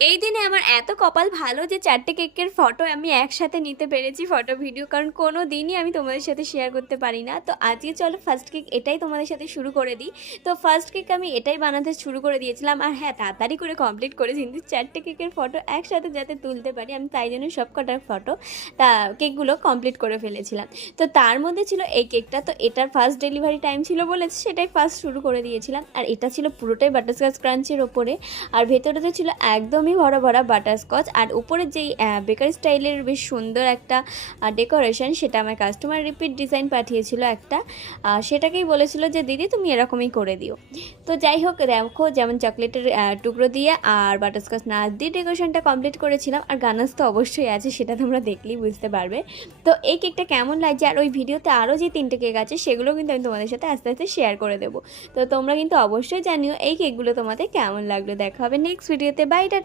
এই দিনে আমার এত কপাল ভালো যে 4টে কেকের ফটো আমি একসাথে নিতে পেরেছি, ফটো ভিডিও, কারণ কোনো দিনই আমি তোমাদের সাথে শেয়ার করতে পারি না। তো আজকে চলো ফার্স্ট কেক এটাই তোমাদের সাথে শুরু করে দিই। তো ফার্স্ট কেক আমি এটাই বানাতে শুরু করে দিয়েছিলাম, আর হ্যাঁ তাড়াতাড়ি করে কমপ্লিট করেছি, কিন্তু 4টে কেকের ফটো একসাথে যাতে তুলতে পারি আমি তাই জন্য সব কটার ফটো তা কেকগুলো কমপ্লিট করে ফেলেছিলাম। তো তার মধ্যে ছিল এই কেকটা, তো এটার ফার্স্ট ডেলিভারি টাইম ছিল বলে সেটাই ফার্স্ট শুরু করে দিয়েছিলাম। আর এটা ছিল পুরোটাই বাটারস্কচ ক্রাঞ্চের ওপরে, আর ভেতরেতে ছিল একদমই ভরা ভরা বাটারস্কচ, আর উপরে যেই বেকারি স্টাইলের বেশ সুন্দর একটা ডেকোরেশন, সেটা আমার কাস্টমার রিপিট ডিজাইন পাঠিয়েছিল একটা, সেটাকেই বলেছিল যে দিদি তুমি এরকমই করে দিও। তো যাই হোক, দেখো যেমন চকলেটের টুকরো দিয়ে আর বাটারস্কচ নাচ দিয়ে ডেকোরেশনটা কমপ্লিট করেছিলাম, আর গানাস তো অবশ্যই আছে, সেটা তোমরা দেখলেই বুঝতে পারবে। তো এই কেকটা কেমন লাগছে, আর ওই ভিডিওতে আরও যে 3টে কেক আছে সেগুলো কিন্তু আমি তোমাদের সাথে আস্তে আস্তে শেয়ার করে দেবো। তো তোমরা কিন্তু অবশ্যই জানিও এই কেকগুলো তোমাদের কেমন লাগলো। দেখা হবে নেক্সট ভিডিওতে। Bye tata.